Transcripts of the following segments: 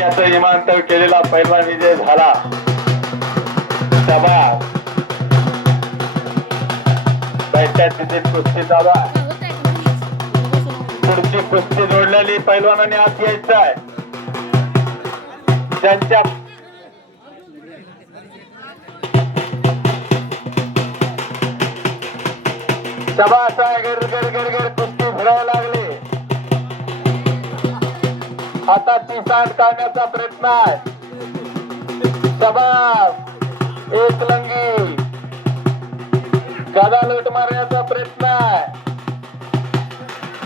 याचा विमानतळ केलेला पैलवान विजय झाला. शाबास. बैठ्या तिथे कुस्ती चालू आहे. पुढची कुस्ती जोडलेली पैलवानाने आत यायचं आहे. त्यांच्या शाबास आहे. गर गर गर गर कुस्ती फिरायला लागली. हाताची सांड काढण्याचा प्रयत्न आहे. शाबास. एक लंगी गादा लोट मारण्याचा प्रयत्न आहे.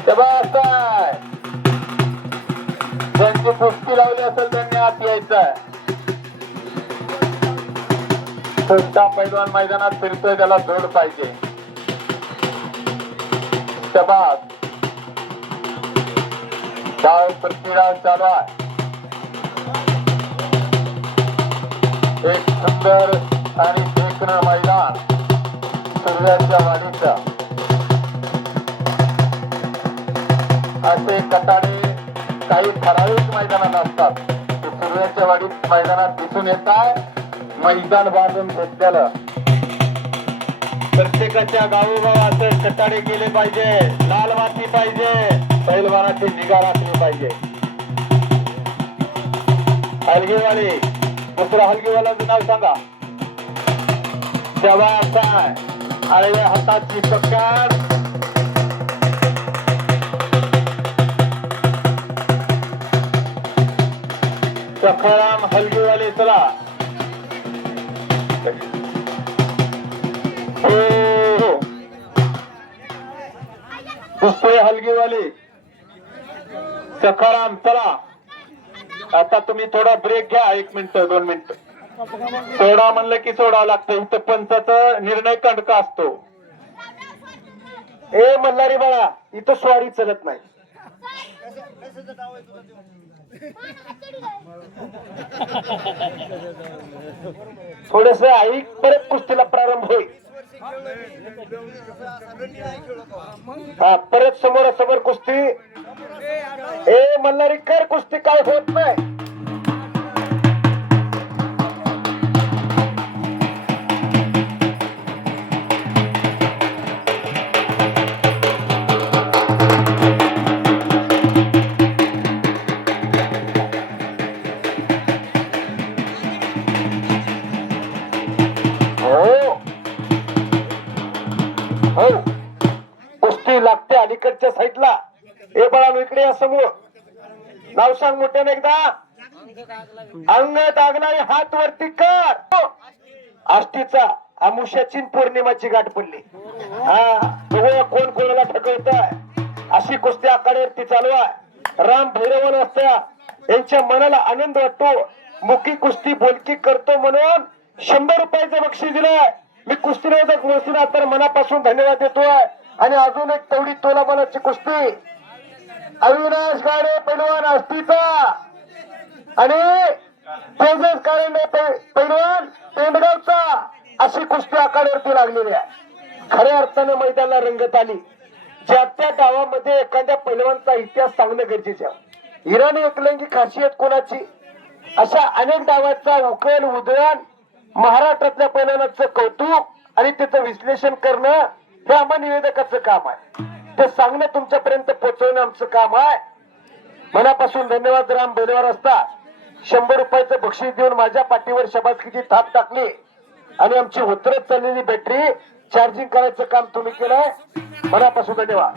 शाबास आहे. ज्यांची कुस्ती लावली असेल त्यांनी आत यायचं आहे. छोटा पैलवान मैदानात फिरतोय त्याला जोड पाहिजे. शाबास. डाव प्रतिडाव चालू आहे. एक सुंदर आणि देखणं मैदान सूर्याच्या वाडीचं. असे कटाडे काही ठराविक मैदानात असतात. ते सूर्याच्या वाडीत मैदानात दिसून येत आहे. मैदान बांधून घेतलेलं. प्रत्येकाच्या गावोगाव असे कटाडे केले पाहिजे. लाल माती पाहिजे. पैलवानाची निगा राखली पाहिजे. हलगीवाली दुसरा हलगीवाल्याचं नाव सांगा. शाबास आहे. आडव्या हाताची पकड. सखाराम हलगीवाले चला. दुसरे हलगीवाले सखाराम चला. आता तुम्ही थोडा ब्रेक घ्या. 1 मिनिट 2 मिनिट. सोडा म्हणलं की सोडावं लागतं. इथं पंचाचा निर्णय कंडका असतो. ए मल्हारी बाळा इथं स्वारी चलत नाही. थोडस ऐक परत कुस्तीला प्रारंभ होईल. हा परत समोरासमोर कुस्ती. ए मल्हारी कर कुस्ती. काय होत नाही. हो कुस्ती लागते अलीकडच्या साईडला. ए बाळा इकडे या समोर. नाव सांग मोठ्याने एकदा. अंग दागणारे हात वरती कर. आष्टीचा अमुष्याची पौर्णिमाची गाठ पडली. हा बघूया कोण कोणाला ठकवत आहे. अशी कुस्ती आखाड्यावरती चालू आहे. राम भैरवन असत्या यांच्या मनाला आनंद वाटतो. मुकी कुस्ती बोलकी करतो म्हणून 100 रुपयाचं बक्षीस दिलंय. मी कुस्तीनोदक मोसीना तर मनापासून धन्यवाद देतोय. आणि अजून एक तेवढी तोलाबालाची कुस्ती. अविनाश गाडे पैलवान आष्टीचा आणि तेजस काळे पैलवान तेंडगावचा. अशी कुस्ती आखाड्यावरती लागलेली आहे. खऱ्या अर्थानं मैदानाला रंगत आली. ज्या त्या डावामध्ये एखाद्या पैलवानचा इतिहास सांगणं गरजेचं आहे. इराणी एकलंगी खासियत कोणाची. अशा अनेक डावाचा उकल उधळण महाराष्ट्रातल्या पैलवानाचं कौतुक आणि त्याचं विश्लेषण करणं हे आम्हा निवेदकाचं काम आहे. ते सांगणं तुमच्यापर्यंत पोहोचवणं आमचं काम आहे. मनापासून धन्यवाद. राम भैरवर असता 100 रुपयाचं बक्षीस देऊन माझ्या पाठीवर शबासकीची थाप टाकली आणि आमची उतरत चाललेली बॅटरी चार्जिंग करायचं काम तुम्ही केलंय. मनापासून धन्यवाद.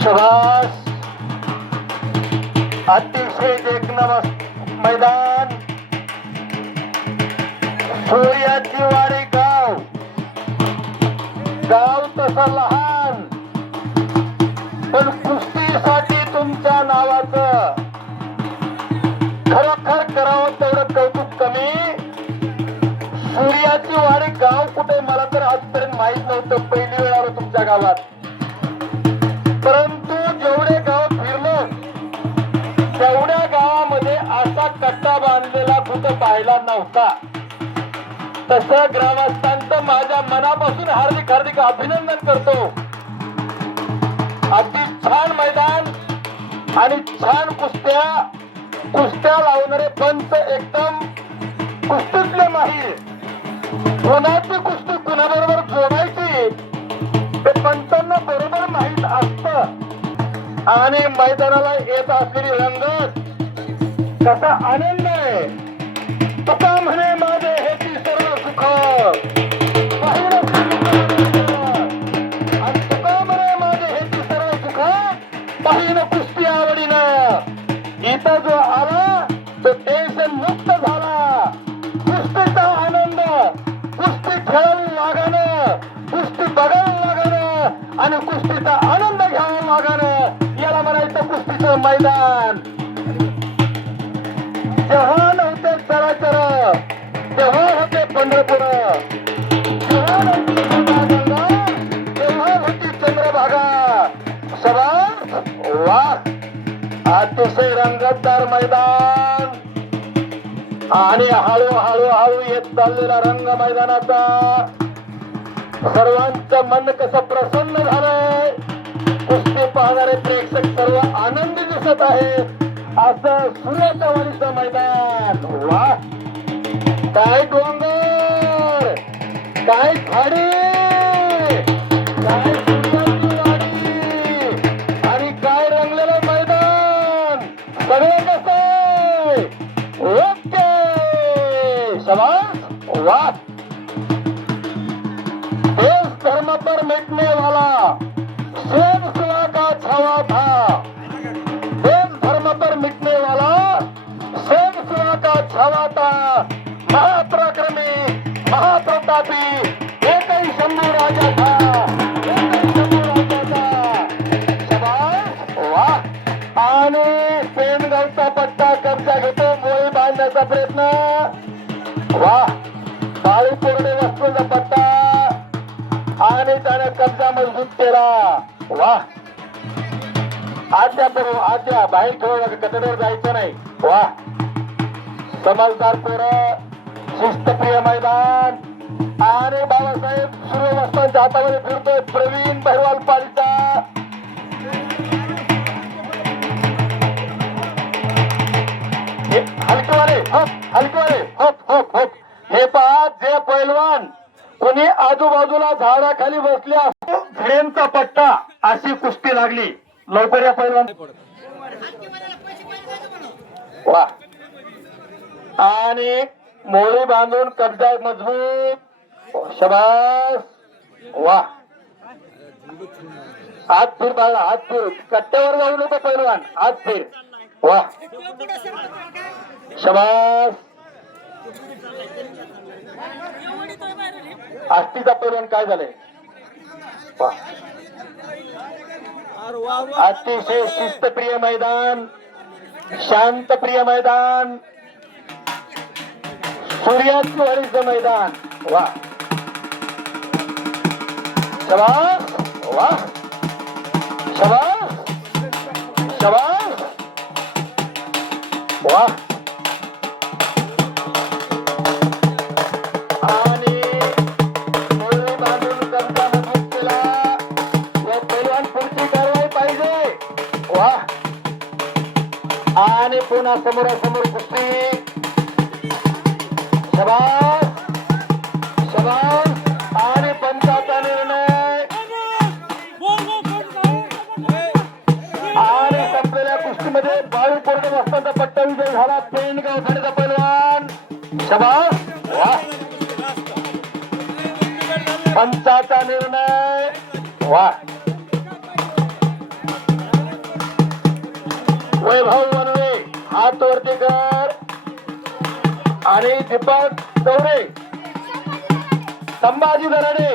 शाबास. अतिशय देखणं मैदान. सूर्याची वाडी गाव. गाव तसं लहान पण कुस्तीसाठी तुमच्या नावाचं खरोखर करावं तेवढं कौतुक कमी. सूर्याची वाडी गाव कुठे मला तर आजपर्यंत माहित नव्हतं. पहिली वेळ आलो तुमच्या गावात. परंतु जेवढे गाव फिरलो आनंद पाहायला नव्हता. तसं ग्रामस्थांचं माझ्या मनापासून हार्दिक हार्दिक अभिनंदन करतो. अगदी छान मैदान आणि छान कुस्त्या लावणारे पंच एकदम कुस्तीतले माहीर. कोणाची कुस्ती कुणाबरोबर जोडायची ते पंचांना बरोबर माहीत असत. आणि मैदानाला येत असलेली रंगत कसा आनंद आहे. तुका म्हणे माझे हेची सर्व सुख आणि तुका म्हणे माझे हेची सर्व सुख पाहिन कुस्ती आवडीनं. इथं जो आला तो टेन्शन मुक्त झाला. कुस्तीचा आनंद, कुस्ती खेळायला लागानं, कुस्ती बघायला लागानं आणि कुस्तीचा आनंद घ्यायला लागानं याला म्हणायचं कुस्तीचं मैदान. जेव्हा नव्हते चराचर तेव्हा होते पंढरपूर, जेव्हा नव्हती तेव्हा होती चंद्रभागा. शाबास, वाह, अतिशय रंगतदार मैदान आणि हळू येत चाललेला रंग मैदानाचा सर्वांचं मन कसं प्रसन्न झालंय. कुस्ती पाहणारे प्रेक्षक सर्व आनंदी दिसत आहेत. असं सूर्यचव्हाणीचं मैदान. वाह, काय डोंगर, काय झाडी, काय सूर्याची वाडी आणि काय रंगलेलं मैदान. सगळं कसं ओके. शाबास, वाह. देश धर्म पर मिटने वाला शेर सुआ का छावा था. देश धर्म पर मिटने वाला शेर सुआ का छावा था. महापराक्रमी, महाप्रतापी एकही शंभू राजा था, एकही शंभू राजा था. शाबास, वाह. आणि पेनगावचा पट्टा कब्जा घेतो. मोळी बांधण्याचा प्रयत्न. वाह, काळी कोरडे वस्तूचा पट्टा आणि त्याने कब्जा मजबूत केला. वाह, आज्ञा करू, आज्ञा. बाहेर ठेवू नका, कचड्यावर जायचं नाही. वाह, समजदार पोरं, शिस्तप्रिय मैदान आणि बाबासाहेब सूर्यवस्तांच्या हातामध्ये फिरतोय प्रवीण बहिरवाल पालीचा. हलकेवाले हप हप हप. हे पहा, जे पैलवान कोणी आजूबाजूला झाडाखाली बसले असतो घड्यांचा पट्टा अशी कुस्ती लागली. लवकर या पैलवान. वा, आणि मोळी बांधून कब्जा मजबूत. शाबास, वा. हात फिर बाळा, हात फिर. कट्ट्यावर जाऊ नको पैलवान, हात फिर. वा, शाबास. आष्टीचा पैलवान काय झालंय. अतिशय शिस्तप्रिय मैदान, शांतप्रिय मैदान, सूर्याची वाढीचं मैदान. वा, शाबास, वा, शाबास, शाबास, वा. आणि मोळी बांधून कब्जा मजबूत केला. या पैलवान पुढची कारवाई पाहिजे. वा, आणि पुन्हा समोरासमोर कुस्ती. शाबास, शाबास. आणि पंचाचा निर्णय आणि संपलेल्या कुस्तीमध्ये बाळू कोरडे वस्तांचा पट्टा विजय झाला. पेंडगाव ठाण्याचा पैलवान. शाबास, वा. पंचाचा निर्णय. वा. वैभव वनवे हात वरती कर आणि दीपक चौरे, संभाजी दराडे,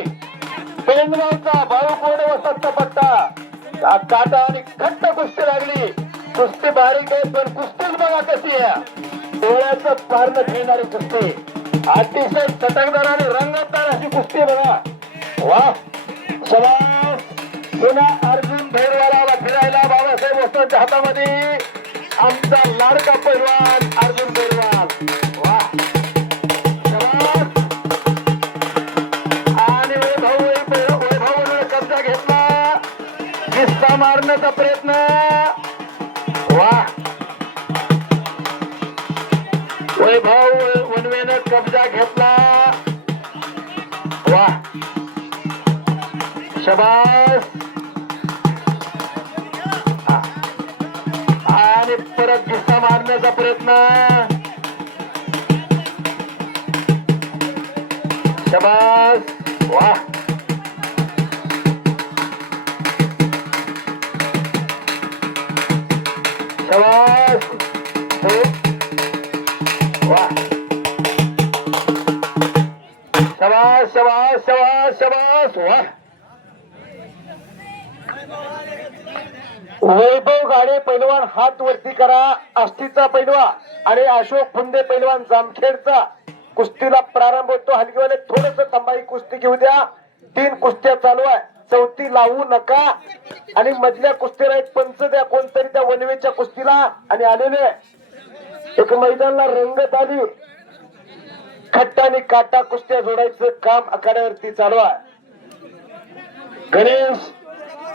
पेंडगावचा बाळू कोरडे वस्तांचा पट्टा. काटा आणि घट्ट कुस्ती लागली. कुस्ती बारीक आहे पण कुस्तीच बघा कशी आहे. डोळ्याचं पारण खेळणारी कुस्ती. अतिशय चटकदार आणि रंगतदार अशी कुस्ती बघा. वा, शाबास. पुन्हा अर्जुन भैरवाला फिरायला बाबासाहेब वस्तांच्या हातामध्ये आमचा लाडका पैलवान अर्जुन भैरवाल. वा. मारण्याचा प्रयत्न. वा वैभव वनवेनं कब्जा घेतला. वा शबास. आणि परत दिसा मारण्याचा प्रयत्न. शबास. वा शबास. वा शबास शबास शबास शबास. वा वैभव गाडे पैलवान हात वरती करा. आष्टीचा पैलवा आणि अशोक फुंदे पैलवान जामखेडचा कुस्तीला प्रारंभ होतो. हलकीवाले थोडस थांबाई कुस्ती घेऊ द्या. 3 कुस्त्या चालू आहे. चौथी लावू नका. आणि मधल्या कुस्तीला एक पंच द्या कोणतरी त्या वनवेच्या कुस्तीला. आणि आलेले एक मैदानाला रंगत आली. खट्टा आणि काटा कुस्त्या जोडायचं काम आखाड्यावरती चालू आहे. गणेश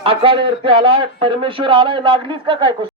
आखाड्यावरती आलाय. परमेश्वर आलाय. लागलीच का काय कुस्ती?